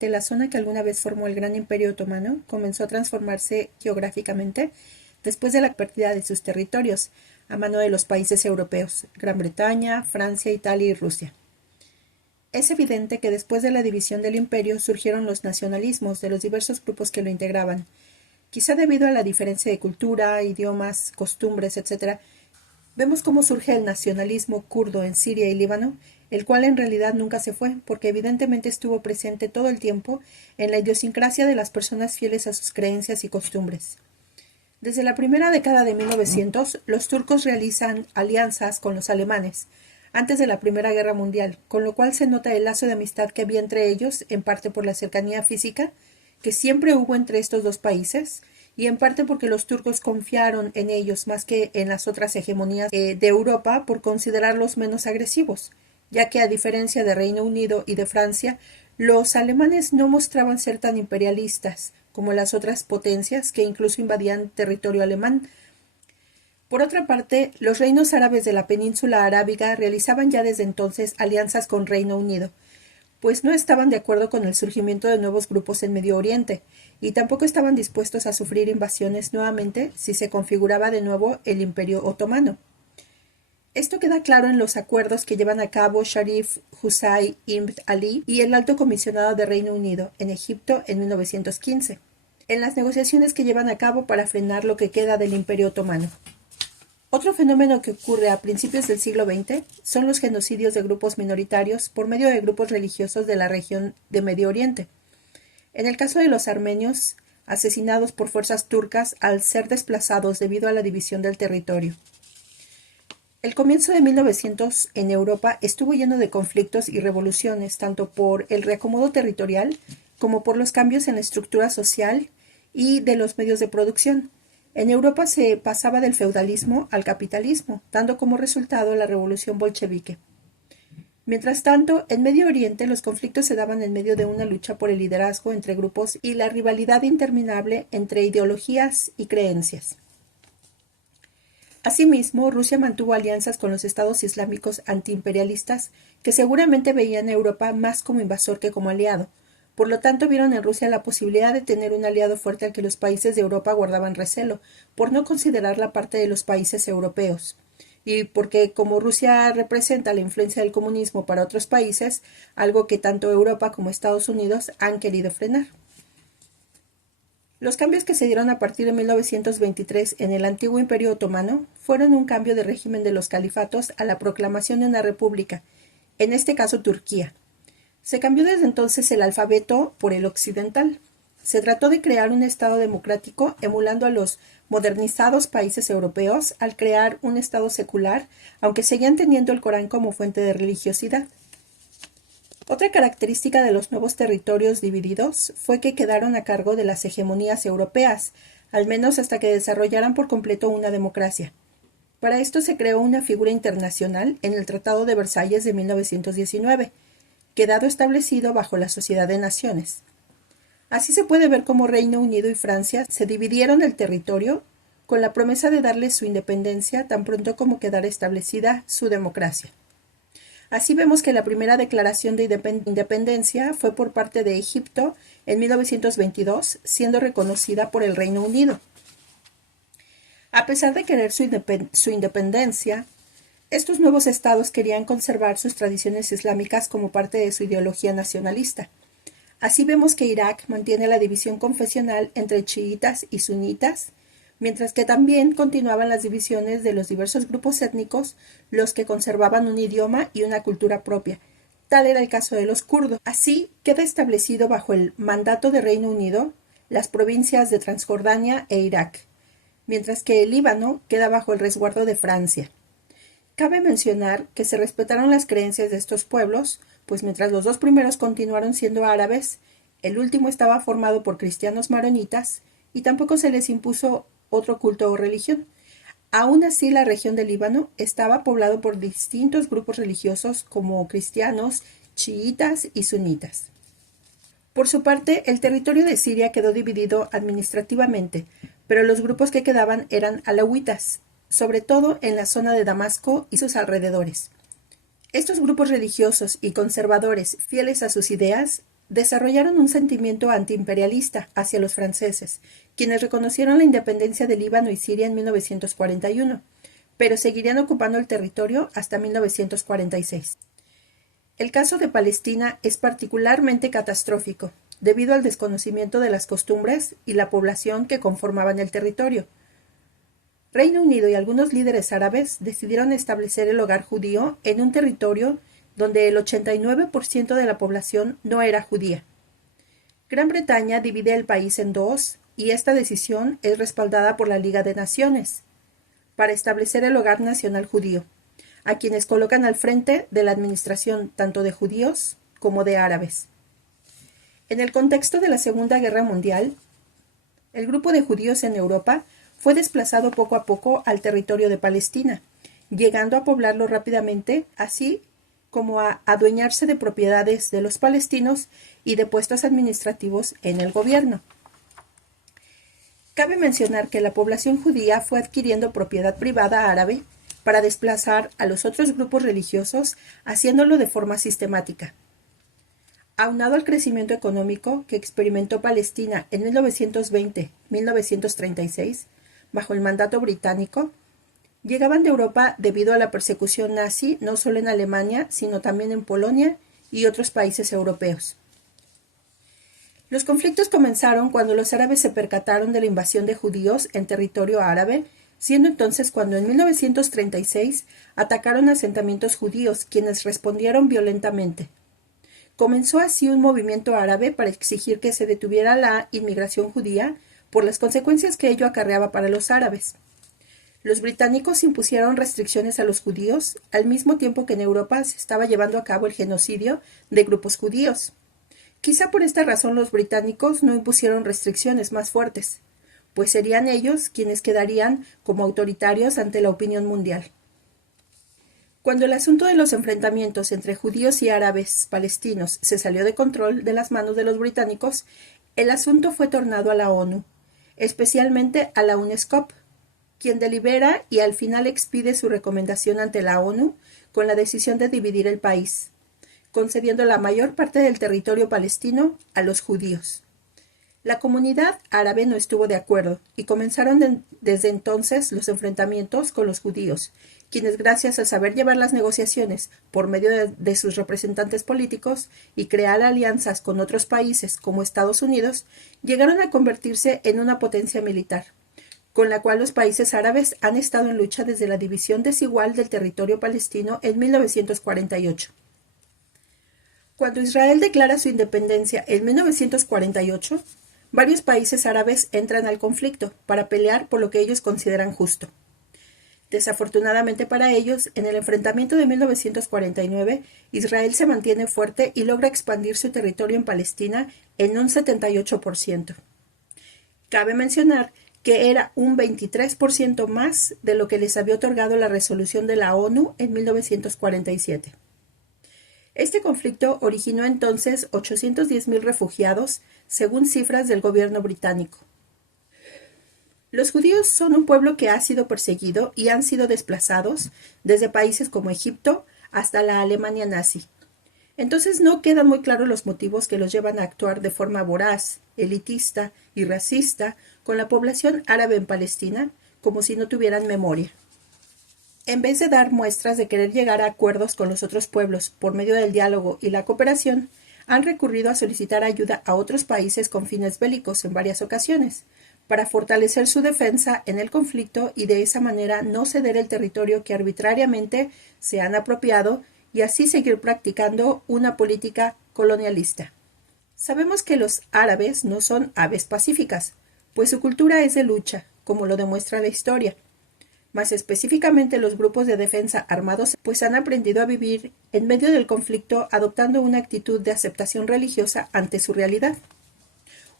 De la zona que alguna vez formó el Gran Imperio Otomano comenzó a transformarse geográficamente después de la pérdida de sus territorios a mano de los países europeos, Gran Bretaña, Francia, Italia y Rusia. Es evidente que después de la división del imperio surgieron los nacionalismos de los diversos grupos que lo integraban, quizá debido a la diferencia de cultura, idiomas, costumbres, etc. Vemos cómo surge el nacionalismo kurdo en Siria y Líbano, el cual en realidad nunca se fue, porque evidentemente estuvo presente todo el tiempo en la idiosincrasia de las personas fieles a sus creencias y costumbres. Desde la primera década de 1900, los turcos realizan alianzas con los alemanes, antes de la Primera Guerra Mundial, con lo cual se nota el lazo de amistad que había entre ellos, en parte por la cercanía física que siempre hubo entre estos dos países, y en parte porque los turcos confiaron en ellos más que en las otras hegemonías de Europa por considerarlos menos agresivos, ya que a diferencia de Reino Unido y de Francia, los alemanes no mostraban ser tan imperialistas como las otras potencias que incluso invadían territorio alemán. Por otra parte, los reinos árabes de la península arábiga realizaban ya desde entonces alianzas con Reino Unido, pues no estaban de acuerdo con el surgimiento de nuevos grupos en Medio Oriente, y tampoco estaban dispuestos a sufrir invasiones nuevamente si se configuraba de nuevo el Imperio Otomano. Esto queda claro en los acuerdos que llevan a cabo Sharif Hussain ibn Ali y el Alto Comisionado de Reino Unido en Egipto en 1915, en las negociaciones que llevan a cabo para frenar lo que queda del Imperio Otomano. Otro fenómeno que ocurre a principios del siglo XX son los genocidios de grupos minoritarios por medio de grupos religiosos de la región de Medio Oriente. En el caso de los armenios, asesinados por fuerzas turcas al ser desplazados debido a la división del territorio. El comienzo de 1900 en Europa estuvo lleno de conflictos y revoluciones, tanto por el reacomodo territorial como por los cambios en la estructura social y de los medios de producción. En Europa se pasaba del feudalismo al capitalismo, dando como resultado la revolución bolchevique. Mientras tanto, en Medio Oriente los conflictos se daban en medio de una lucha por el liderazgo entre grupos y la rivalidad interminable entre ideologías y creencias. Asimismo, Rusia mantuvo alianzas con los estados islámicos antiimperialistas que seguramente veían a Europa más como invasor que como aliado. Por lo tanto, vieron en Rusia la posibilidad de tener un aliado fuerte al que los países de Europa guardaban recelo, por no considerarla parte de los países europeos, y porque como Rusia representa la influencia del comunismo para otros países, algo que tanto Europa como Estados Unidos han querido frenar. Los cambios que se dieron a partir de 1923 en el antiguo Imperio Otomano fueron un cambio de régimen de los califatos a la proclamación de una república, en este caso Turquía. Se cambió desde entonces el alfabeto por el occidental. Se trató de crear un Estado democrático emulando a los modernizados países europeos al crear un Estado secular, aunque seguían teniendo el Corán como fuente de religiosidad. Otra característica de los nuevos territorios divididos fue que quedaron a cargo de las hegemonías europeas, al menos hasta que desarrollaran por completo una democracia. Para esto se creó una figura internacional en el Tratado de Versalles de 1919, quedado establecido bajo la Sociedad de Naciones. Así se puede ver cómo Reino Unido y Francia se dividieron el territorio con la promesa de darle su independencia tan pronto como quedara establecida su democracia. Así vemos que la primera declaración de independencia fue por parte de Egipto en 1922, siendo reconocida por el Reino Unido. A pesar de querer su independencia, estos nuevos estados querían conservar sus tradiciones islámicas como parte de su ideología nacionalista. Así vemos que Irak mantiene la división confesional entre chiitas y sunitas, mientras que también continuaban las divisiones de los diversos grupos étnicos, los que conservaban un idioma y una cultura propia. Tal era el caso de los kurdos. Así queda establecido bajo el mandato de Reino Unido las provincias de Transjordania e Irak, mientras que el Líbano queda bajo el resguardo de Francia. Cabe mencionar que se respetaron las creencias de estos pueblos, pues mientras los dos primeros continuaron siendo árabes, el último estaba formado por cristianos maronitas y tampoco se les impuso otro culto o religión. Aún así, la región del Líbano estaba poblado por distintos grupos religiosos como cristianos, chiitas y sunitas. Por su parte, el territorio de Siria quedó dividido administrativamente, pero los grupos que quedaban eran alawitas, sobre todo en la zona de Damasco y sus alrededores. Estos grupos religiosos y conservadores, fieles a sus ideas, desarrollaron un sentimiento antiimperialista hacia los franceses, quienes reconocieron la independencia de Líbano y Siria en 1941, pero seguirían ocupando el territorio hasta 1946. El caso de Palestina es particularmente catastrófico, debido al desconocimiento de las costumbres y la población que conformaban el territorio. Reino Unido y algunos líderes árabes decidieron establecer el hogar judío en un territorio donde el 89% de la población no era judía. Gran Bretaña divide el país en dos, y esta decisión es respaldada por la Liga de Naciones, para establecer el hogar nacional judío, a quienes colocan al frente de la administración tanto de judíos como de árabes. En el contexto de la Segunda Guerra Mundial, el grupo de judíos en Europa fue desplazado poco a poco al territorio de Palestina, llegando a poblarlo rápidamente, así como a adueñarse de propiedades de los palestinos y de puestos administrativos en el gobierno. Cabe mencionar que la población judía fue adquiriendo propiedad privada árabe para desplazar a los otros grupos religiosos, haciéndolo de forma sistemática. Aunado al crecimiento económico que experimentó Palestina en 1920-1936, bajo el mandato británico, llegaban de Europa debido a la persecución nazi no solo en Alemania, sino también en Polonia y otros países europeos. Los conflictos comenzaron cuando los árabes se percataron de la invasión de judíos en territorio árabe, siendo entonces cuando en 1936 atacaron asentamientos judíos, quienes respondieron violentamente. Comenzó así un movimiento árabe para exigir que se detuviera la inmigración judía por las consecuencias que ello acarreaba para los árabes. Los británicos impusieron restricciones a los judíos, al mismo tiempo que en Europa se estaba llevando a cabo el genocidio de grupos judíos. Quizá por esta razón los británicos no impusieron restricciones más fuertes, pues serían ellos quienes quedarían como autoritarios ante la opinión mundial. Cuando el asunto de los enfrentamientos entre judíos y árabes palestinos se salió de control de las manos de los británicos, el asunto fue tornado a la ONU, especialmente a la UNESCO, quien delibera y al final expide su recomendación ante la ONU con la decisión de dividir el país, concediendo la mayor parte del territorio palestino a los judíos. La comunidad árabe no estuvo de acuerdo y comenzaron desde entonces los enfrentamientos con los judíos, quienes gracias a saber llevar las negociaciones por medio de sus representantes políticos y crear alianzas con otros países como Estados Unidos, llegaron a convertirse en una potencia militar, con la cual los países árabes han estado en lucha desde la división desigual del territorio palestino en 1948. Cuando Israel declara su independencia en 1948, varios países árabes entran al conflicto para pelear por lo que ellos consideran justo. Desafortunadamente para ellos, en el enfrentamiento de 1949, Israel se mantiene fuerte y logra expandir su territorio en Palestina en un 78%. Cabe mencionar que era un 23% más de lo que les había otorgado la resolución de la ONU en 1947. Este conflicto originó entonces 810,000 refugiados, según cifras del gobierno británico. Los judíos son un pueblo que ha sido perseguido y han sido desplazados desde países como Egipto hasta la Alemania nazi. Entonces no quedan muy claros los motivos que los llevan a actuar de forma voraz, elitista y racista con la población árabe en Palestina, como si no tuvieran memoria. En vez de dar muestras de querer llegar a acuerdos con los otros pueblos por medio del diálogo y la cooperación, han recurrido a solicitar ayuda a otros países con fines bélicos en varias ocasiones, para fortalecer su defensa en el conflicto y de esa manera no ceder el territorio que arbitrariamente se han apropiado y así seguir practicando una política colonialista. Sabemos que los árabes no son aves pacíficas, pues su cultura es de lucha, como lo demuestra la historia. Más específicamente los grupos de defensa armados pues han aprendido a vivir en medio del conflicto adoptando una actitud de aceptación religiosa ante su realidad.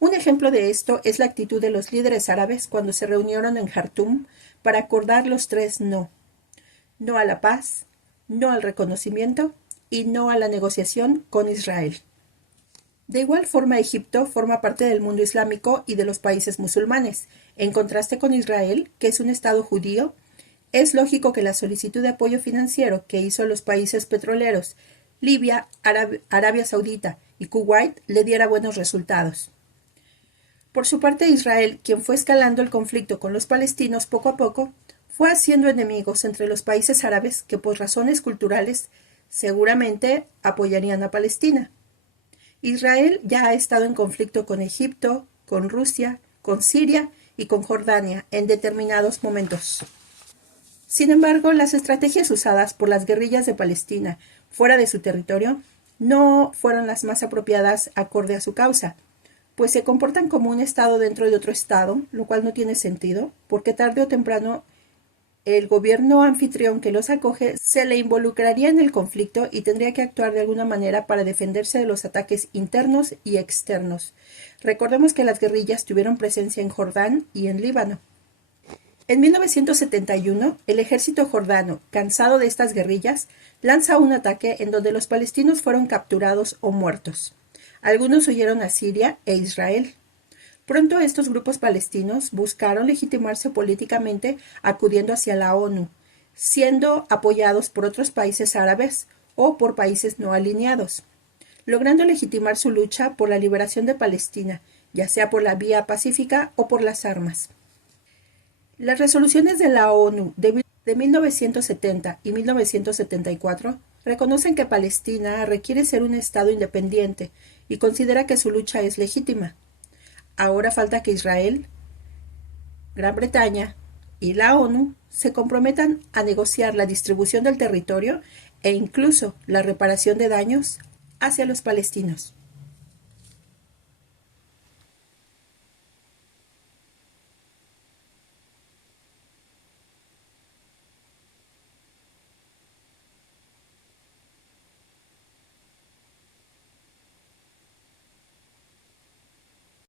Un ejemplo de esto es la actitud de los líderes árabes cuando se reunieron en Jartum para acordar los 3 no. No a la paz, no al reconocimiento y no a la negociación con Israel. De igual forma, Egipto forma parte del mundo islámico y de los países musulmanes. En contraste con Israel, que es un estado judío, es lógico que la solicitud de apoyo financiero que hizo los países petroleros, Libia, Arabia Saudita y Kuwait le diera buenos resultados. Por su parte, Israel, quien fue escalando el conflicto con los palestinos poco a poco, fue haciendo enemigos entre los países árabes que por razones culturales seguramente apoyarían a Palestina. Israel ya ha estado en conflicto con Egipto, con Rusia, con Siria y con Jordania en determinados momentos. Sin embargo, las estrategias usadas por las guerrillas de Palestina fuera de su territorio no fueron las más apropiadas acorde a su causa, pues se comportan como un estado dentro de otro estado, lo cual no tiene sentido, porque tarde o temprano el gobierno anfitrión que los acoge se le involucraría en el conflicto y tendría que actuar de alguna manera para defenderse de los ataques internos y externos. Recordemos que las guerrillas tuvieron presencia en Jordán y en Líbano. En 1971, el ejército jordano, cansado de estas guerrillas, lanza un ataque en donde los palestinos fueron capturados o muertos. Algunos huyeron a Siria e Israel. Pronto estos grupos palestinos buscaron legitimarse políticamente acudiendo hacia la ONU, siendo apoyados por otros países árabes o por países no alineados, logrando legitimar su lucha por la liberación de Palestina, ya sea por la vía pacífica o por las armas. Las resoluciones de la ONU de 1970 y 1974 reconocen que Palestina requiere ser un Estado independiente y considera que su lucha es legítima. Ahora falta que Israel, Gran Bretaña y la ONU se comprometan a negociar la distribución del territorio e incluso la reparación de daños hacia los palestinos.